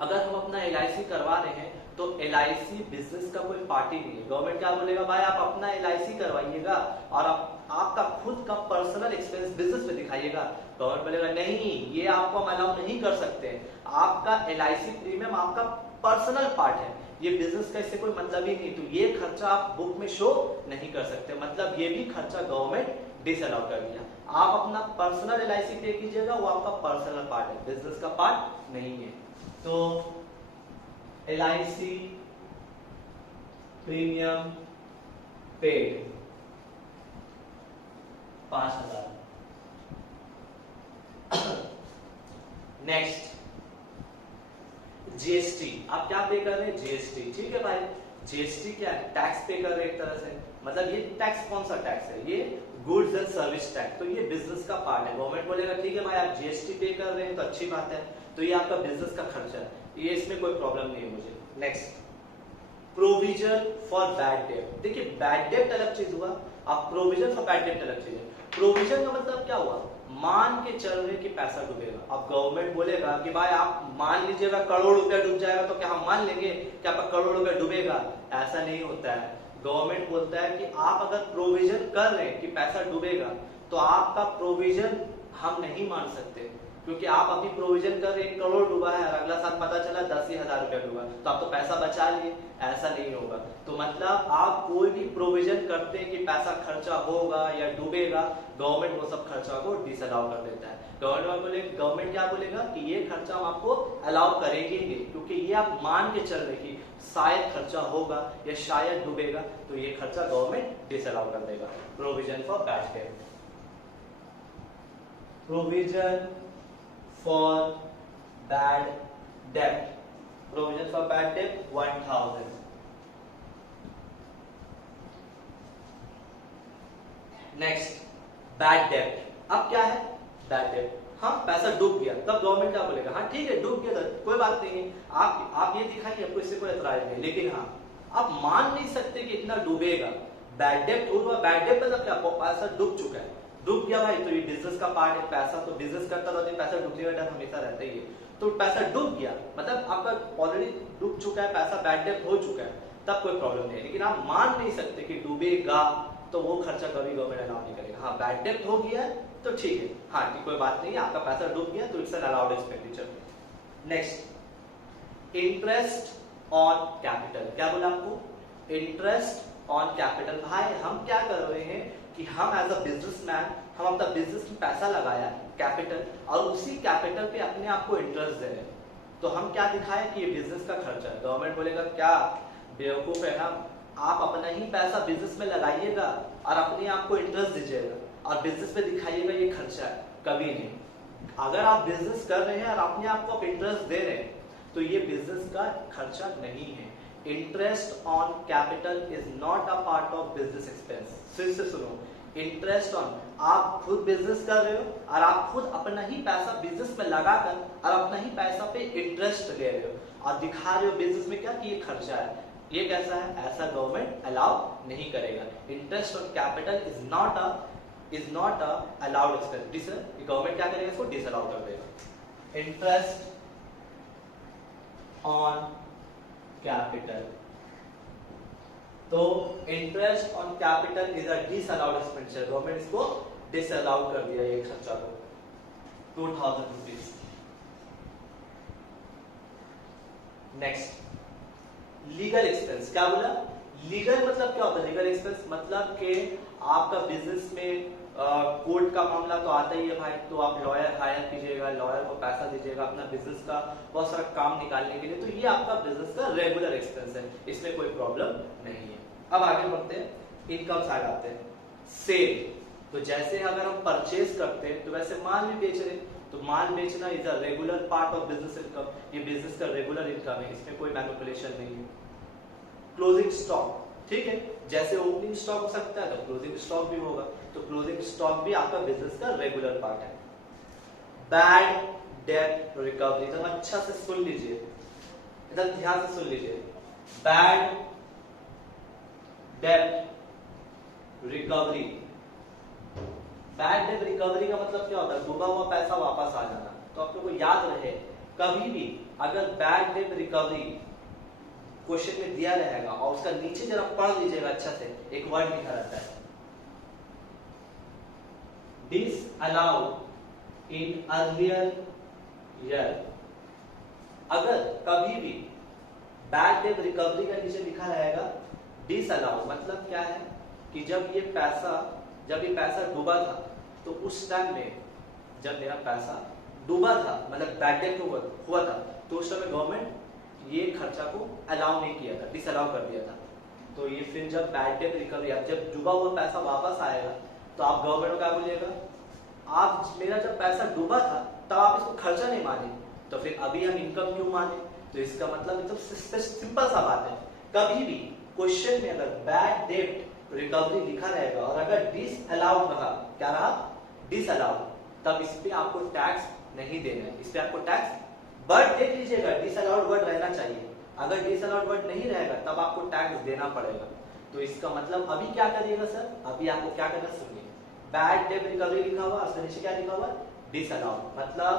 अगर हम अपना LIC करवा रहे हैं तो LIC बिजनेस का कोई पार्टी नहीं है। गवर्नमेंट क्या बोलेगा, भाई आप अपना LIC करवाइएगा और आपका खुद का पर्सनल एक्सपेंस बिजनेस में दिखाइएगा। गवर्नमेंट बोलेगा नहीं, ये आपको हम अलाउ नहीं कर सकते, आपका LIC प्रीमियम आपका पर्सनल पार्ट है, ये बिजनेस का इससे कोई मतलब ही नहीं, तो ये खर्चा आप बुक में शो नहीं कर सकते। मतलब ये भी खर्चा गवर्नमेंट डिसअलाउ कर दिया। आप अपना पर्सनल LIC पे कीजिएगा, वो आपका पर्सनल पार्ट है, बिजनेस का पार्ट नहीं है। तो LIC premium paid 5,000। Next, GST। आप क्या पे कर रहे हैं, GST। ठीक है भाई, GST क्या है, टैक्स पे कर रहे हैं एक तरह से। मतलब ये टैक्स कौन सा टैक्स है, ये गुड्स एंड सर्विस टैक्स, तो ये बिजनेस का पार्ट है। गवर्नमेंट बोलेगा ठीक है भाई आप GST पे कर रहे हैं तो अच्छी बात है, तो ये आपका बिजनेस का खर्चा है, ये इसमें कोई प्रॉब्लम नहीं है मुझे। Next, provision for bad debt. देखिए बैड डेट अलग चीज हुआ, अब प्रोविजन फॉर बैड डेट अलग चीज है। प्रोविजन का मतलब क्या हुआ, मान के चल रहे कि पैसा डूबेगा। अब गवर्नमेंट बोलेगा कि भाई आप मान लीजिएगा करोड़ रुपया डूब जाएगा, तो क्या हम मान लेंगे कि आपका करोड़ रुपया डूबेगा? ऐसा नहीं होता है। गवर्नमेंट बोलता है कि आप अगर प्रोविजन कर रहे हैं कि पैसा डूबेगा, तो आपका प्रोविजन हम नहीं मान सकते, क्योंकि आप अभी प्रोविजन कर 1 करोड़ डूबा है और अगला साल पता चला 10,000 रुपया डूबा, तो आप तो पैसा बचा लिए, ऐसा नहीं होगा। तो मतलब आप कोई भी प्रोविजन करते हैं कि पैसा खर्चा होगा या डूबेगा, गवर्नमेंट वो सब खर्चा को डिसअलाउ कर देता है। गवर्नमेंट क्या बोलेगा कि ये खर्चा हम आपको अलाउ करेंगे ही नहीं, क्योंकि ये आप मान के चल रहे कि शायद खर्चा होगा या शायद डूबेगा, तो ये खर्चा गवर्नमेंट डिसअलाउ कर देगा। Provision for bad debt, provision for bad debt, provision for bad debt 1,000। Next, bad debt. अब क्या है बैड डेट, हाँ पैसा डूब गया, तब गवर्नमेंट क्या बोलेगा, हाँ ठीक है डूब गया था कोई बात नहीं है, आप ये दिखाइए, आपको इससे कोई एतराज नहीं, लेकिन हाँ आप मान नहीं सकते कि इतना डूबेगा। बैड डेट हुआ, बैड डेट मतलब क्या, पैसा डूब चुका है, डूब गया भाई, तो ये बिजनेस का पार्ट है, पैसा तो बिजनेस करता रहता है, पैसा डूबने का डर हमेशा रहता ही है, तो पैसा डूब गया मतलब आपका ऑलरेडी डूब चुका है पैसा, बैड डेट हो चुका है, तब कोई प्रॉब्लम नहीं है। लेकिन आप मान नहीं सकते कि डूबेगा, तो वो खर्चा कभी गवर्नमेंट अलाउ नहीं करेगा। हाँ बैड डेट हो गया है तो ठीक है, हाँ की कोई बात नहीं है, आपका पैसा डूब गया तो it's an allowed expenditure. Next, interest on capital. क्या बोला आपको, इंटरेस्ट ऑन कैपिटल। भाई हम क्या कर रहे हैं कि हम एज अ बिजनेसमैन, हम अपना बिजनेस में पैसा लगाया कैपिटल, और उसी कैपिटल पे अपने आप को इंटरेस्ट दे रहे हैं, तो हम क्या दिखाएं कि ये बिजनेस का खर्चा है। गवर्नमेंट बोलेगा क्या बेवकूफ है ना, आप अपना ही पैसा बिजनेस में लगाइएगा और अपने आप को इंटरेस्ट दीजिएगा और बिजनेस में दिखाइएगा ये खर्चा है, कभी नहीं। अगर आप बिजनेस कर रहे हैं और अपने आप को आप इंटरेस्ट दे रहे हैं तो ये बिजनेस का खर्चा नहीं है। Interest on capital is not a part of business expense. फिर से सुनो, इंटरेस्ट ऑन, आप खुद बिजनेस कर रहे हो और आप खुद अपना ही पैसा बिजनेस में लगाकर और अपना ही पैसा पे इंटरेस्ट ले रहे हो और दिखा रहे हो बिजनेस में क्या कि ये खर्चा है, ये कैसा है, ऐसा गवर्नमेंट अलाउ नहीं करेगा। Interest on capital is not a allowed expense. Government क्या करेगा, इसको डिसअलाउ कर देगा। इंटरेस्ट ऑन कैपिटल, तो interest on capital is a disallowed expenditure. Government इसको डिसअलाउ कर दिया ये खर्चा को 2000 रुपीज। Next, legal expense. क्या बोला, लीगल मतलब क्या होता है? लीगल एक्सपेंस मतलब कि आपका बिजनेस में कोर्ट का मामला तो आता ही है भाई, तो आप लॉयर हायर कीजिएगा, लॉयर को पैसा दीजिएगा अपना बिजनेस का बहुत सारा काम निकालने के लिए, तो ये आपका बिजनेस का रेगुलर एक्सपेंस है, इसमें कोई प्रॉब्लम नहीं है। अब आगे बढ़ते हैं, इनकम साइड आते हैं। सेल, तो जैसे अगर हम परचेज करते हैं तो वैसे माल भी बेच रहे हैं, तो माल बेचना is a regular part of business income, ये बिजनेस का रेगुलर इनकम है, इसमें कोई मैनिपुलेशन नहीं है। क्लोजिंग स्टॉक, ठीक है, जैसे ओपनिंग स्टॉक हो सकता है तो क्लोजिंग स्टॉक भी होगा, तो क्लोजिंग स्टॉक भी आपका बिजनेस का रेगुलर पार्ट है। बैड डेट रिकवरी, तो अच्छा से सुन लीजिए, इधर ध्यान से सुन लीजिए। Bad debt recovery, bad debt recovery का मतलब क्या होता है? डूबा हुआ पैसा वापस आ जाना। तो आप लोग को याद रहे, कभी भी अगर बैड डेट रिकवरी क्वेश्चन में दिया रहेगा और उसका नीचे जरा पढ़ लीजिएगा अच्छा से, एक वर्ड लिखा रहता है डिसअलाउ इन अर्लियर ईयर। अगर कभी भी बैड डेट रिकवरी का नीचे लिखा रहेगा डिसअलाउ, मतलब क्या है कि जब ये पैसा डूबा था तो उस टाइम में जब मेरा पैसा डूबा था, मतलब बैड डेट हुआ था, तो उस समय गवर्नमेंट ये खर्चा को अलाउ नहीं किया था, डिसअलाउ कर दिया था। तो ये फिर जब बैड डेट रिकवरी, जब डूबा हुआ पैसा वापस आएगा तो आप गवर्नमेंट को क्या बोलिएगा, आप मेरा जब पैसा डूबा था तब आप इसको खर्चा नहीं माने, तो फिर अभी हम इनकम क्यों माने? तो इसका मतलब एकदम सिंपल सा बात है, कभी भी क्वेश्चन में अगर बैड डेट रिकवरी लिखा रहेगा और अगर डिसअलाउड रहा, क्या रहा, डिसअलाउड, तब इस पे आपको टैक्स नहीं देना है, इस पे आपको टैक्स, वर्ड देख लीजिएगा, डिसअलाउड वर्ड रहना चाहिए, अगर डिसअलाउड वर्ड नहीं रहेगा तब आपको टैक्स देना पड़ेगा। तो इसका मतलब अभी क्या करिएगा सर, अभी आपको क्या करना, सुनिए, बैड डेट रिकवरी लिखा हुआ, उसके नीचे क्या लिखा हुआ, डिसअलाउड, मतलब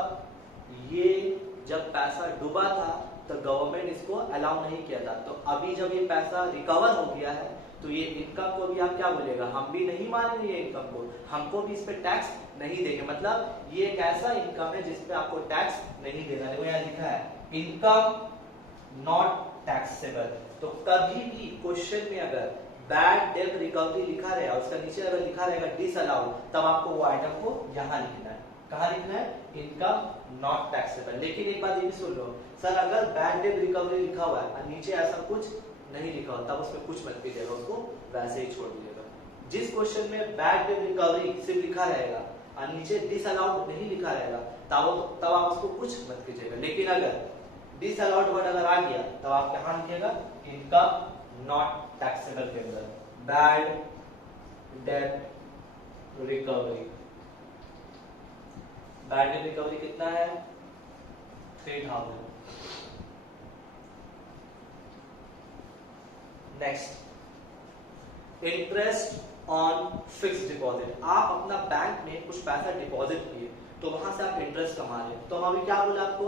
ये जब पैसा डूबा था तो गवर्नमेंट इसको अलाउ नहीं किया था, तो अभी जब ये पैसा रिकवर हो गया है तो ये इनकम को भी आप क्या बोलेगा, हम भी नहीं मानेंगे ये इनकम को, हमको भी इस पे टैक्स नहीं देंगे, मतलब ये एक ऐसा इनकम है जिसपे आपको टैक्स नहीं देना। देखो यहाँ लिखा है इनकम नॉट टैक्सेबल, तो कभी भी क्वेश्चन में अगर बैड डेट रिकवरी लिखा रहेगा, उसका नीचे अगर लिखा रहेगा डिसअलाउड, तब आपको वो आइटम को यहाँ लिखना है, कहाँ लिखना है, इनकम नॉट टैक्सेबल। लेकिन एक बात ये भी सुन लो सर, अगर बैड डेट रिकवरी लिखा हुआ है और नीचे ऐसा कुछ नहीं लिखा हो, तब उसमें कुछ मत कीजिएगा, उसको वैसे ही छोड़ दीजिएगा। जिस क्वेश्चन में बैड डेट रिकवरी सिर्फ लिखा रहेगा और नीचे डिसअलाउड नहीं लिखा रहेगा, तब आप उसको कुछ मत कीजिएगा। लेकिन अगर डिसअलाउड वर्ड अगर आ गया तब आप कहाँ लिखिएगा, इनकम नॉट टैक्सेबल के अंदर bad debt recovery. Bad debt recovery कितना है, 3000। Next, interest on fixed deposit. आप अपना बैंक में कुछ पैसा डिपॉजिट किए तो वहां से आप इंटरेस्ट कमा रहे हैं, तो हम अभी क्या बोला आपको,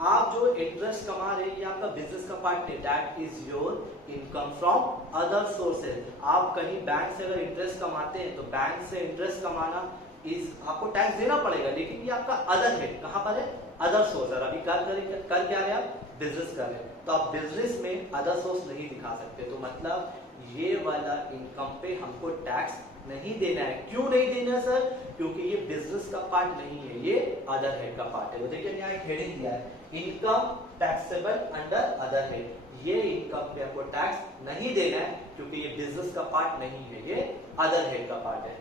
आप जो इंटरेस्ट कमा रहे हैं ये आपका बिजनेस का पार्ट है, that is your income from other sources. आप कहीं बैंक से अगर इंटरेस्ट कमाते हैं तो बैंक से इंटरेस्ट कमाना आपको टैक्स देना पड़ेगा, लेकिन ये आपका अदर है, कहां पर है, अदर सोर्स। अभी कर क्या रहे आप, बिजनेस कर रहे हैं, तो आप बिजनेस में अदर सोर्स नहीं दिखा सकते, तो मतलब ये वाला इनकम पे हमको टैक्स नहीं देना है। क्यों नहीं देना सर? क्योंकि ये बिजनेस का पार्ट नहीं है, ये अदर हेड का पार्ट है। तो देखिए यहाँ एक हेडिंग दिया है, income taxable under other head. ये इनकम पे आपको टैक्स नहीं देना है क्योंकि ये बिजनेस का पार्ट नहीं है, ये अदर हेड का पार्ट है।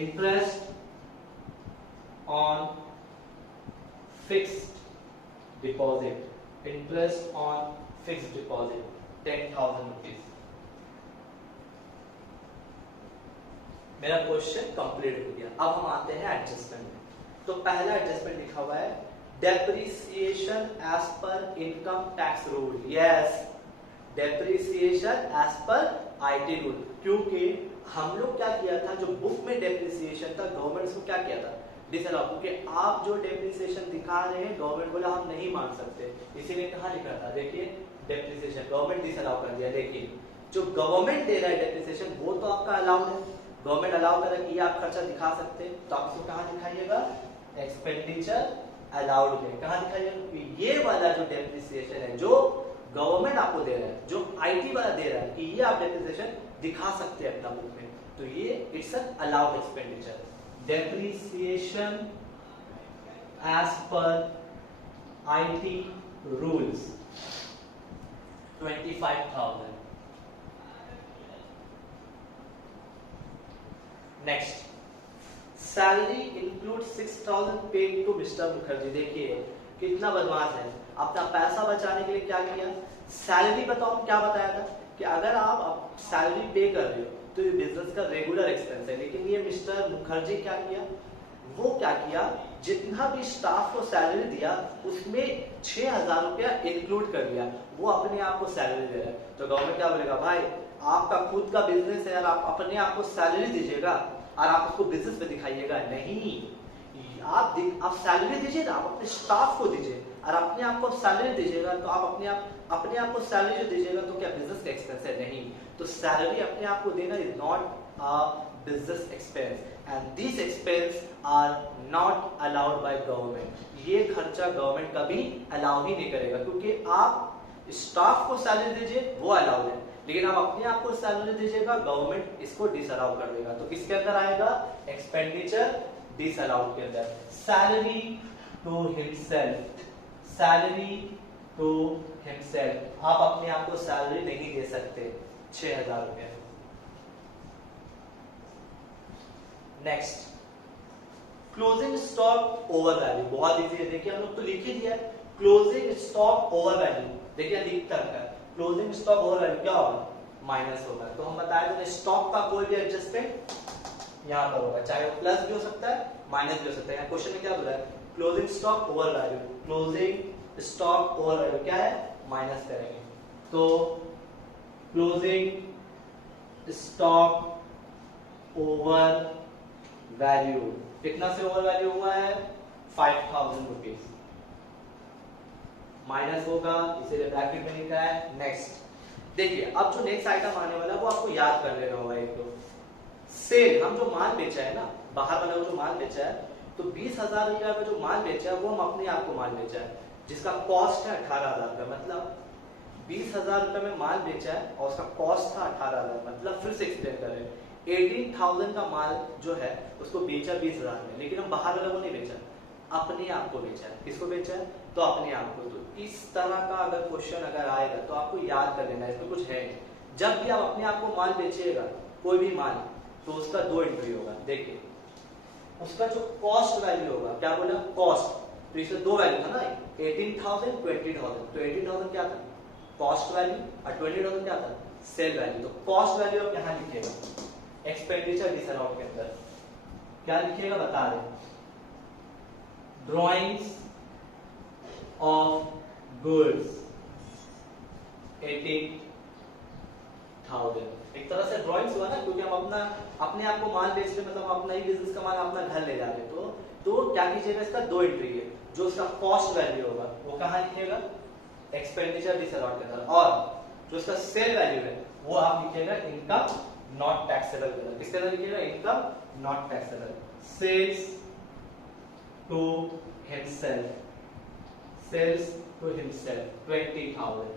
Interest on fixed deposit, interest on fixed deposit 10,000 rupees. मेरा क्वेश्चन कंप्लीट हो गया। अब हम आते हैं एडजस्टमेंट में। तो पहला एडजस्टमेंट लिखा हुआ है depreciation as per income tax rule. Yes, depreciation as per IT rule. क्योंकि हम लोग क्या किया था, जो बुक में डेप्रिसिएशन था गवर्नमेंट को क्या किया था, डिसअलाउ। क्योंकि आप जो डेप्रिसिएशन दिखा रहे हैं गवर्नमेंट बोला हम नहीं मान सकते, इसीलिए कहाँ लिखा था, देखिए डेप्रिसिएशन गवर्नमेंट डिसअलाउ कर दिया। लेकिन जो गवर्नमेंट दे रहा है डेप्रिसिएशन वो तो आपका अलाउड है, गवर्नमेंट अलाउ कर कि आप खर्चा दिखा सकते हैं, तो आप इसको कहाँ दिखाइएगा, एक्सपेंडिचर अलाउड में कहाँ दिखाइएगा। ये वाला जो डेप्रिसिएशन है जो गवर्नमेंट आपको दे रहा है, जो आईटी वाला दे रहा है कि ये आप डेप्रिसिएशन दिखा सकते हैं अपना बुक में, तो ये it's an allowed expenditure. Depreciation as per IT rules 25,000। Next, salary include 6,000 paid to mister Mukherjee. देखिए कितना बदमाश है, अपना पैसा बचाने के लिए क्या किया, सैलरी बताओ क्या बताया था कि अगर आप सैलरी पे कर रहे हो तो ये बिजनेस का रेगुलर एक्सपेंस है। लेकिन ये मिस्टर मुखर्जी क्या किया, वो क्या किया, जितना भी स्टाफ को सैलरी दिया उसमें 6,000 रुपया इंक्लूड कर दिया, वो अपने आप को सैलरी दे रहा है। तो गवर्नमेंट क्या बोलेगा, भाई आपका खुद का बिजनेस है और आप अपने आप को सैलरी दीजिएगा और आप उसको बिजनेस में दिखाइएगा नहीं। आप सैलरी दीजिए ना, आप अपने स्टाफ को दीजिए और अपने आप को सैलरी दीजिएगा, तो आप अपने आप को सैलरी जो दीजिएगा तो क्या बिजनेस का एक्सपेंस है? नहीं। तो सैलरी अपने आप को देना is not a business expense and this expense are not allowed by government. ये खर्चा गवर्नमेंट कभी अलाउ ही नहीं करेगा, क्योंकि आप स्टाफ को सैलरी दीजिए वो अलाउड है, लेकिन आप अपने आप को सैलरी दीजिएगा गवर्नमेंट इसको डिसअलाउ कर देगा। तो किसके अंदर आएगा, एक्सपेंडिचर डिसअलाउड के अंदर। Salary to himself, salary to himself, आप अपने आप को सैलरी नहीं दे सकते 6,000 रुपए। Next, closing stock over value, बहुत इजी है। देखिए हम लोग तो लिख ही दिया है क्लोजिंग स्टॉक ओवर वैल्यू। देखिए लिखता है क्लोजिंग स्टॉक ओवर वैल्यू क्या होगा, माइनस होगा। तो हम बताए थे स्टॉक का कोई भी एडजस्टमेंट यहाँ पर होगा, चाहे वो प्लस भी हो सकता है माइनस भी हो सकता है। क्वेश्चन में क्या बोला है, closing stock over value, closing stock over value क्या है, माइनस करेंगे। तो क्लोजिंग स्टॉक ओवर वैल्यू कितना से ओवर वैल्यू हुआ है, 5,000 रुपीज, माइनस होगा इसीलिए ब्रैकेट में लिखा है। नेक्स्ट देखिए, अब जो नेक्स्ट आइटम आने वाला है वो आपको याद कर लेना होगा। एक तो सेल, हम जो माल बेचा है ना, बाहर वाला जो माल बेचा है, तो 20,000 रुपया का जो माल बेचा है वो हम अपने आप को माल बेचा है, जिसका कॉस्ट है 18,000 का। मतलब 20,000 रुपए में माल बेचा है और उसका कॉस्ट था 18,000। मतलब फिर से एक्सप्लेन करें, 18,000 का माल जो है उसको बेचा 20,000 में, लेकिन हम बाहर वाला को नहीं बेचा, अपने आप को बेचा है। किसको बेचा है, तो अपने आप को। तो इस तरह का अगर क्वेश्चन अगर आएगा तो आपको याद कर लेना है, इसमें कुछ है नहीं। जब भी आप अपने आप को माल बेचिएगा कोई भी माल, तो उसका 2 एंट्री होगा। देखिए उसका जो कॉस्ट वैल्यू होगा, क्या बोला, कॉस्ट, तो इसमें 2 वैल्यू था ना, 18,000 20,000। तो 18,000 क्या था, कॉस्ट वैल्यू, और 20,000 क्या था, सेल वैल्यू। तो कॉस्ट वैल्यू आप यहाँ लिखिएगा, एक्सपेंडिचर डिसअलाउड के अंदर क्या लिखिएगा बता दें, ड्रॉइंग्स ऑफ गुड्स 18,000। एक तरह से ड्रॉइंग्स हुआ ना, क्योंकि हम अपने आप को माल बेच रहे, मतलब हम अपना ही बिजनेस का माल अपना घर ले जा रहे। तो क्या कीजिएगा, इसका 2 एंट्री है। जो उसका कॉस्ट वैल्यू होगा वो कहाँ लिखिएगा, एक्सपेंडिचर डिसअलाउड के अंदर, और जो उसका सेल वैल्यू है वो आप लिखिएगा इनकम नॉट टैक्सेबल के अंदर। किसके अंदर लिखिएगा, income not taxable. Sales to himself, sales to himself 20,000।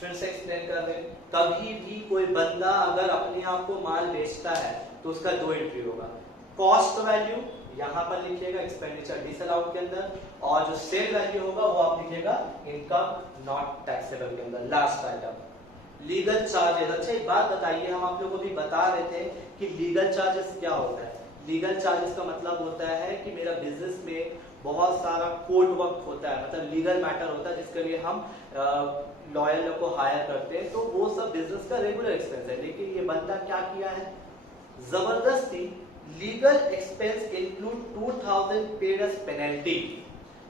फिर से एक्सप्लेन कर रहे हैं, कभी भी कोई बंदा अगर अपने आप को माल बेचता है तो उसका दो एंट्री होगा, कॉस्ट वैल्यू यहां पर लिखिएगा एक्सपेंडिचर डिसअलाउड के अंदर, और जो सेल वैल्यू होगा वो आप लिखिएगा इनकम नॉट टैक्सेबल के अंदर। Last item legal charges. अच्छा एक बात बताइए, हम आप लोगों को भी बता रहे थे कि लीगल चार्जेस क्या होता है। लीगल चार्जेस का मतलब होता है कि मेरा बिजनेस में बहुत सारा कोर्ट वर्क होता है, मतलब लीगल मैटर होता है जिसके लिए हम लॉयर को हायर करते हैं, तो वो सब बिजनेस का रेगुलर एक्सपेंस है। लेकिन ये बंदा क्या किया है, जबरदस्ती legal expense include 2000 paid as penalty,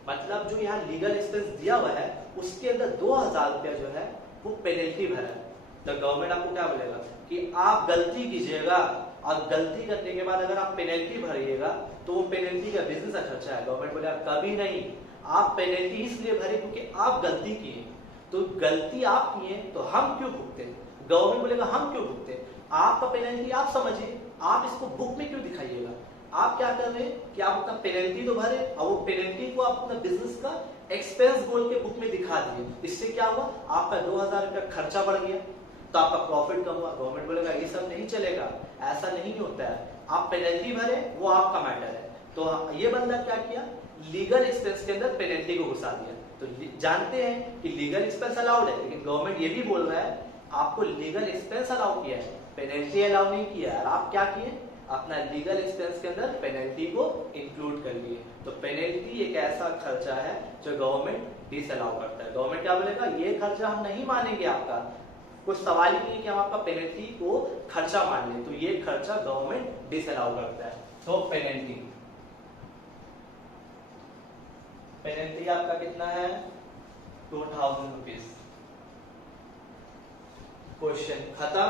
मतलब जो यहाँ लीगल एक्सपेंस दिया हुआ है उसके अंदर 2000 रुपया जो है वो पेनल्टी भरा है। तो गवर्नमेंट आपको क्या बोलेगा कि आप गलती कीजिएगा और गलती करने के बाद अगर आप पेनल्टी भरिएगा तो वो पेनल्टी का बिजनेस का खर्चा है। गवर्नमेंट बोलेगा कभी नहीं, आप पेनल्टी इसलिए भरे क्योंकि आप गलती किए, तो गलती आप किए तो हम क्यों भुगते। गवर्नमेंट बोलेगा हम क्यों भुगते, आपका पेनल्टी आप समझिए, आप इसको बुक में क्यों दिखाइएगा। आप क्या कर रहे हैं कि आप अपना पेनल्टी तो भरे और वो पेनल्टी को आप अपना बिजनेस का एक्सपेंस बोल के बुक में दिखा दिए। इससे क्या हुआ, आपका 2000 रुपया खर्चा बढ़ गया तो आपका प्रॉफिट कम हुआ। गवर्नमेंट बोलेगा ये सब नहीं चलेगा, ऐसा नहीं होता है, आप पेनल्टी भरे वो आपका मैटर है। तो ये बंदा क्या किया, लीगल एक्सपेंस के अंदर पेनल्टी को घुसा दिया। तो जानते हैं कि लीगल एक्सपेंस अलाउड है, लेकिन गवर्नमेंट ये भी बोल रहा है आपको लीगल एक्सपेंस अलाउ किया है, पेनल्टी अलाउ नहीं किया है। और आप क्या किए, अपना लीगल एक्सपेंस के अंदर पेनल्टी को इंक्लूड कर लिए। तो पेनल्टी एक ऐसा खर्चा है जो गवर्नमेंट डिसअलाउ करता है। गवर्नमेंट क्या बोलेगा, ये खर्चा हम नहीं मानेंगे आपका, कोई सवाल ही नहीं कि हम आपका पेनल्टी को खर्चा मान लें, तो ये खर्चा गवर्नमेंट डिसअलाउ करता है। तो पेनल्टी आपका कितना है 2000 रुपीज। क्वेश्चन खत्म,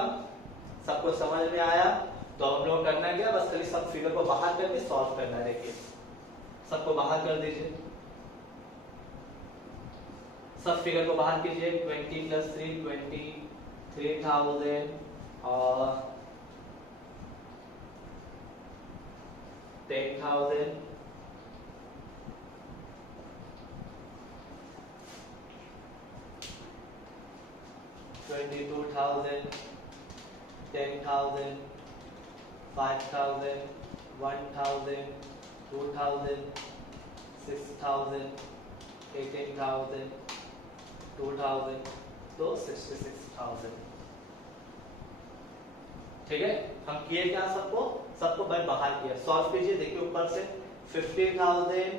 सबको समझ में आया। तो हम लोग करना क्या, बस खाली सब फिगर को बाहर करके सॉल्व करना है। देखिए सबको बाहर कर दीजिए, सब फिगर को बाहर कीजिए। 20 + 3 23,000 और 10,000 22,000 10,000 5,000 1,000 2,000 6,000 18,000 2,000 तो 66,000। ठीक है, हम किए क्या, सबको बाहर किया। सॉल्व कीजिए, देखिए ऊपर से 50,000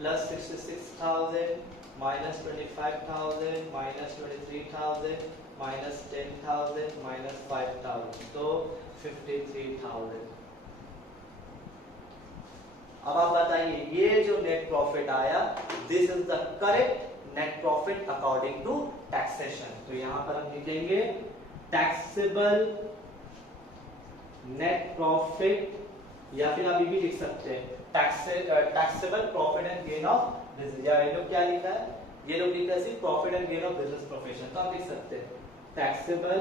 + 66,000 - 25,000 - 23,000 - 10,000 - 5,000 तो 53,000। अब आप बताइए ये जो नेट प्रॉफिट आया, this is the correct net profit according to taxation. तो यहां पर हम लिखेंगे टैक्सेबल नेट प्रॉफिट, या फिर आप ये भी लिख सकते हैं taxable profit and gain of business. या ये लोग क्या लिखा है, ये लोग लिखा है सिर्फ profit and gain of business profession, तो आप लिख सकते हैं taxable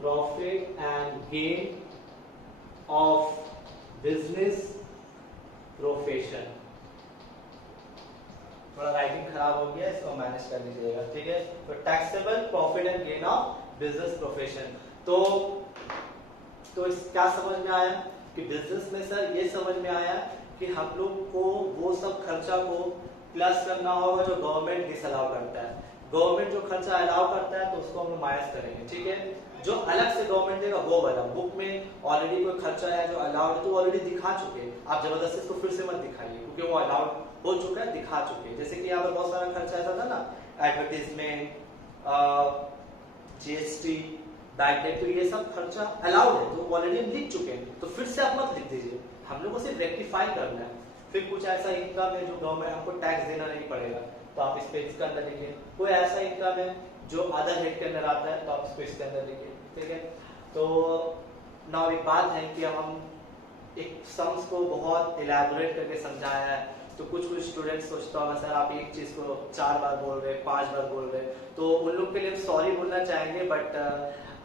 profit and gain of business profession. थोड़ा राइटिंग खराब हो गया, इसको मैनेज कर लीजिएगा। ठीक है, तो taxable profit and gain of business profession. तो क्या समझ में आया कि बिजनेस में सर ये समझ में आया कि हम लोग को वो सब खर्चा को प्लस करना होगा जो गवर्नमेंट डिसअलाउ करता है। गवर्नमेंट जो खर्चा अलाउ करता है तो उसको हम माइनस करेंगे। ठीक है, जो अलग से गवर्नमेंट देगा वो वाला, बुक में ऑलरेडी कोई खर्चा है जो अलाउड है तो ऑलरेडी दिखा चुके हैं, आप जबरदस्ती इसको फिर से मत दिखाइए क्योंकि वो अलाउड हो चुका है, दिखा चुके हैं। जैसे कि यहाँ पर बहुत सारा खर्चा ऐसा था ना, एडवर्टीजमेंट, जीएसटी, बैड डेट, तो ये सब खर्चा अलाउड है तो ऑलरेडी हम लिख चुके हैं, तो फिर से आप मत लिख दीजिए, हम लोग को सिर्फ रेक्टिफाई करना है। फिर कुछ ऐसा इनकम है जो गवर्नमेंट हमको टैक्स देना नहीं पड़ेगा तो आप इस पे इसके अंदर लिखिए। कोई ऐसा इनकम है जो अदर हेड के अंदर आता है तो आप इसको इसके अंदर लिखिए। ठीक है, तो नाउ एक बात है कि हम एक सम्स को बहुत इलैबोरेट करके समझाया है, तो कुछ स्टूडेंट्स सोचता होगा सर आप एक चीज को 4 बार बोल रहे, 5 बार बोल रहे, तो उन लोग के लिए सॉरी बोलना चाहेंगे। बट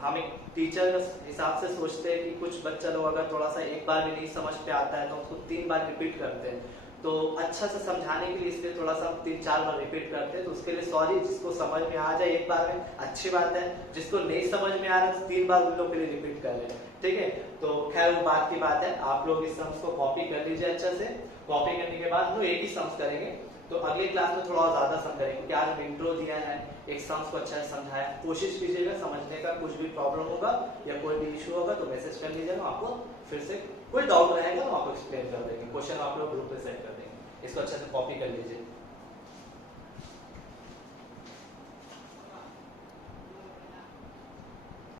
हम एक टीचर के हिसाब से सोचते हैं कि कुछ बच्चा लोग अगर थोड़ा सा एक बार भी नहीं समझ पे आता है तो उसको 3 बार रिपीट करते हैं। तो अच्छा से समझाने के लिए इसलिए थोड़ा सा हम 3-4 बार रिपीट करते हैं, तो उसके लिए सॉरी। जिसको समझ में आ जाए एक बार में अच्छी बात है, जिसको नहीं समझ में आ रहा है 3 बार उन लोग के लिए रिपीट कर रहे हैं, ठीक है। तो खैर वो बात की बात है, आप लोग इस सम्स को कॉपी कर लीजिए अच्छे से। कॉपी करने के बाद हम लोग एक ही सम्स करेंगे, तो अगले क्लास में थोड़ा और ज्यादा सम करेंगे, क्योंकि आज हम इंट्रो दिया है, एक सम्स को अच्छा से समझाया। कोशिश कीजिएगा समझने का, कुछ भी प्रॉब्लम होगा या कोई भी इशू होगा तो मैसेज कर लीजिएगा, आपको फिर से कोई डाउट रहेगा तो आपको एक्सप्लेन कर देंगे, क्वेश्चन आप लोग ग्रुप पे सेंड कर देंगे। इसको अच्छे से कॉपी कर लीजिए।